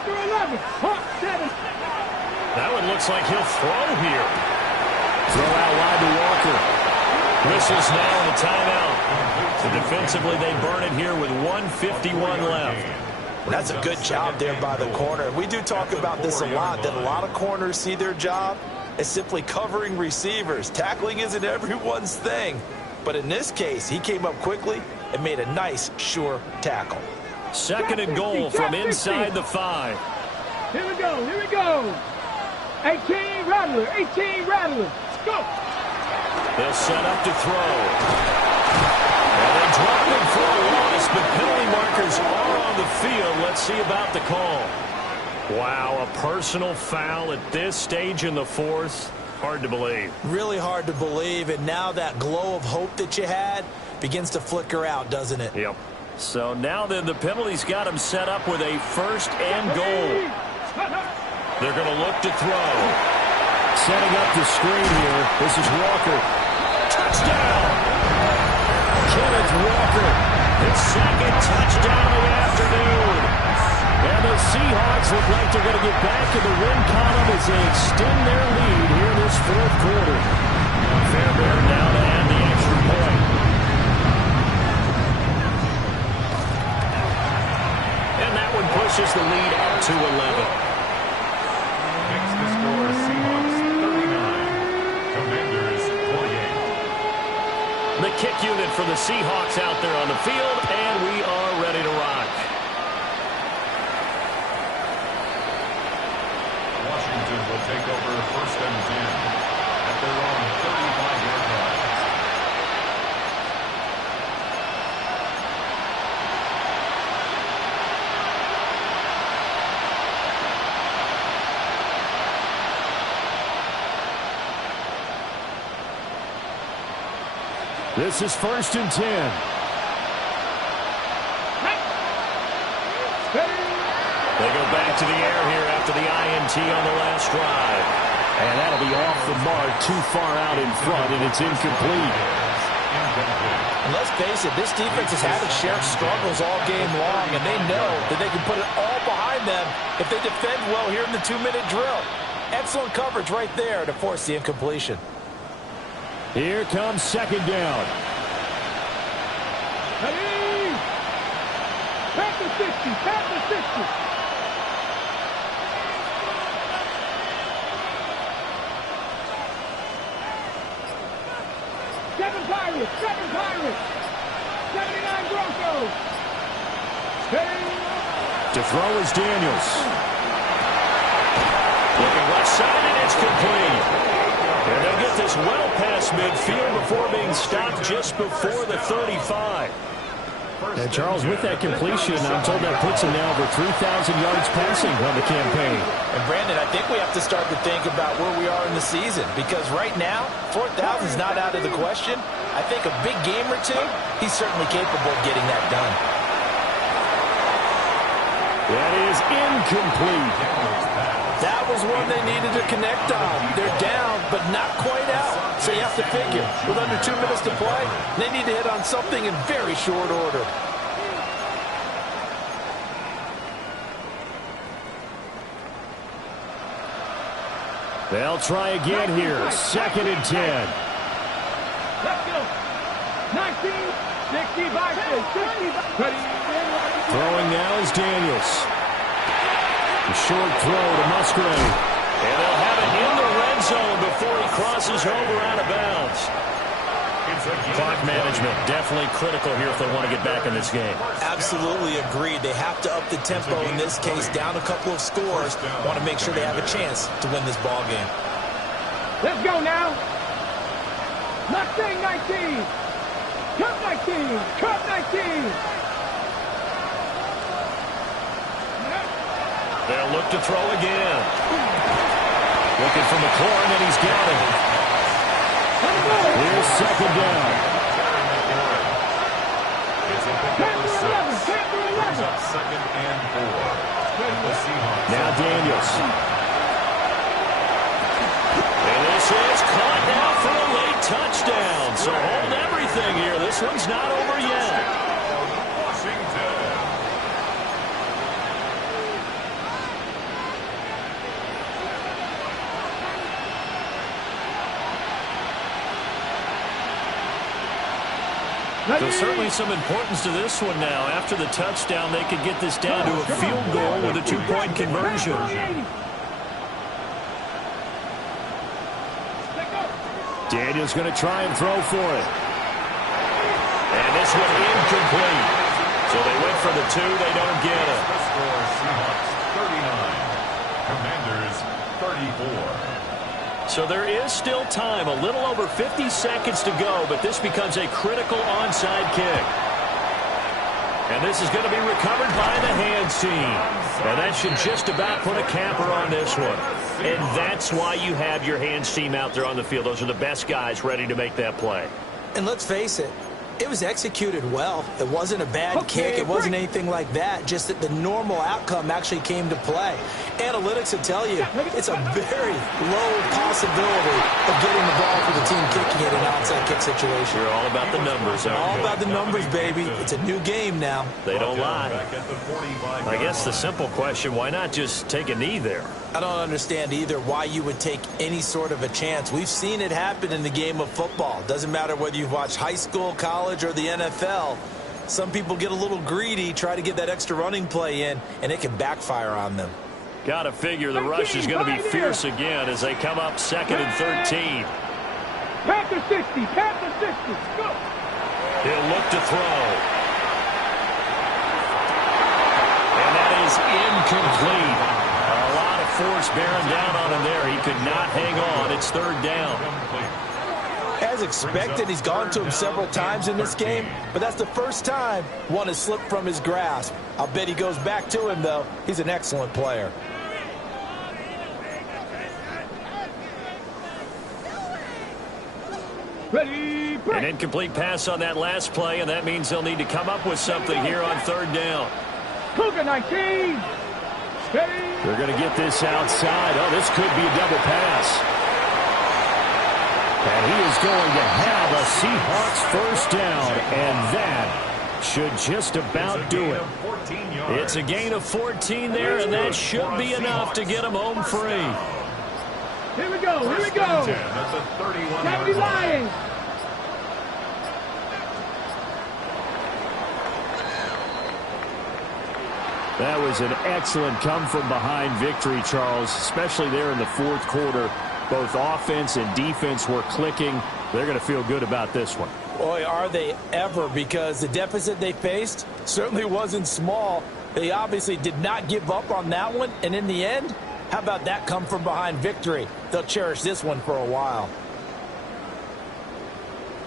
That one looks like he'll throw here. Throw out wide to Walker. Whistles now and a timeout. So defensively, they burn it here with 1:51 left. That's a good job there by the corner. We do talk about this a lot, that a lot of corners see their job as simply covering receivers. Tackling isn't everyone's thing. But in this case, he came up quickly and made a nice, sure tackle. 2nd and goal from inside the 5. Here we go. Here we go. 18 Rattler. 18 Rattler. Go. They'll set up to throw. And they drop him for a loss, but penalty markers are on the field. Let's see about the call. Wow, a personal foul at this stage in the 4th. Hard to believe. Really hard to believe, and now that glow of hope that you had begins to flicker out, doesn't it? Yep. So now then the penalty's got him set up with a 1st and goal. They're going to look to throw. Setting up the screen here. This is Walker. Touchdown! Kenneth Walker. His 2nd touchdown of the afternoon. And the Seahawks look like they're going to get back in the win column as they extend their lead here in this 4th quarter. Fairbairn now to add the extra point. And that one pushes the lead up to 11. Makes the score Seahawks 39. Commanders 28. The kick unit for the Seahawks out there on the field, and we are ready to rock. Washington will take over 1st and 10 at their own 35-yard line. This is 1st and 10. They go back to the air here after the INT on the last drive. And that'll be off the mark, too far out in front, and it's incomplete. And let's face it, this defense has had its share of struggles all game long, and they know that they can put it all behind them if they defend well here in the 2-minute drill. Excellent coverage right there to force the incompletion. Here comes 2nd down. Ready? Tap the 60, tap the 60. Seven Pirates. 79 Broncos. To throw is Daniels. Looking left side, and it's complete. And they'll get this well past midfield before being stopped just before the 35. And Charles, with that completion, I'm told that puts him now over 3,000 yards passing on the campaign. And Brandon, I think we have to start to think about where we are in the season, because right now, 4,000 is not out of the question. I think a big game or two, he's certainly capable of getting that done. That is incomplete. That was one they needed to connect on. They're down, but not quite out. So you have to figure, with under 2 minutes to play, they need to hit on something in very short order. They'll try again here. 2nd and 10. Let's go. 19, 65, 65. Throwing now is Daniels. A short throw to Musgrave. And they'll have it in the red zone before he crosses over out of bounds. Clock management definitely critical here if they want to get back in this game. Absolutely agreed. They have to up the tempo in this case, down a couple of scores. Want to make sure they have a chance to win this ball game. Let's go now. Mustang 19. Cup 19. Cup 19. They'll look to throw again. Looking for McLaurin, and he's got him. Here's 2nd down. Now Daniels. And this is caught now for a late touchdown. So hold everything here. This one's not over yet. Washington. There's certainly some importance to this one now. After the touchdown, they could get this down to a field goal with a 2-point conversion. Daniel's going to try and throw for it. And this one incomplete. So they went for the 2. They don't get it. Score Seahawks 39. Commanders 34. So there is still time, a little over 50 seconds to go, but this becomes a critical onside kick. And this is going to be recovered by the hands team. And that should just about put a capper on this one. And that's why you have your hands team out there on the field. Those are the best guys ready to make that play. And let's face it, it was executed well. It wasn't a bad kick. It wasn't anything like that. Just that the normal outcome actually came to play. Analytics will tell you it's a very low possibility of getting the ball for the team kicking it in an onside kick situation. You're all about the numbers, aren't you? All about the numbers, baby. It's a new game now. They don't lie. I guess the simple question, why not just take a knee there? I don't understand either why you would take any sort of a chance. We've seen it happen in the game of football. Doesn't matter whether you've watched high school, college, or the NFL. Some people get a little greedy, try to get that extra running play in, and it can backfire on them. Got to figure the rush is going to be fierce again as they come up 2nd and 13. Panther 60, Panther 60, go! He'll look to throw. And that is incomplete. A lot of force bearing down on him there. He could not hang on. It's 3rd down. As expected, he's gone to him several times in this game, but that's the first time one has slipped from his grasp. I'll bet he goes back to him, though. He's an excellent player. Ready, An break. incomplete pass on that last play, and that means they'll need to come up with something here on third down. Cougar 19. Ready. They're going to get this outside. Oh, this could be a double pass. And he is going to have a Seahawks first down, and that should just about do it. It's a gain of 14 there, and that should be enough to get them home free. Here we go. Here we go. County Lions. That was an excellent come-from-behind victory, Charles, especially there in the fourth quarter. Both offense and defense were clicking. They're going to feel good about this one. Boy, are they ever, because the deficit they faced certainly wasn't small. They obviously did not give up on that one, and in the end, how about that come-from-behind victory? They'll cherish this one for a while.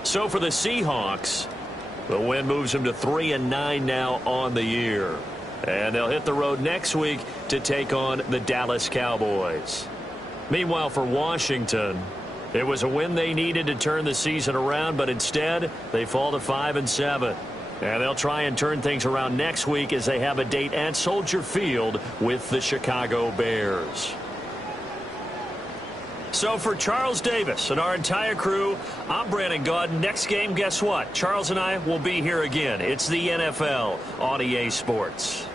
So for the Seahawks, the win moves them to 3-9 now on the year. And they'll hit the road next week to take on the Dallas Cowboys. Meanwhile, for Washington, it was a win they needed to turn the season around, but instead they fall to 5-7. And they'll try and turn things around next week as they have a date at Soldier Field with the Chicago Bears. So for Charles Davis and our entire crew, I'm Brandon Gaudin. Next game, guess what? Charles and I will be here again. It's the NFL on EA Sports.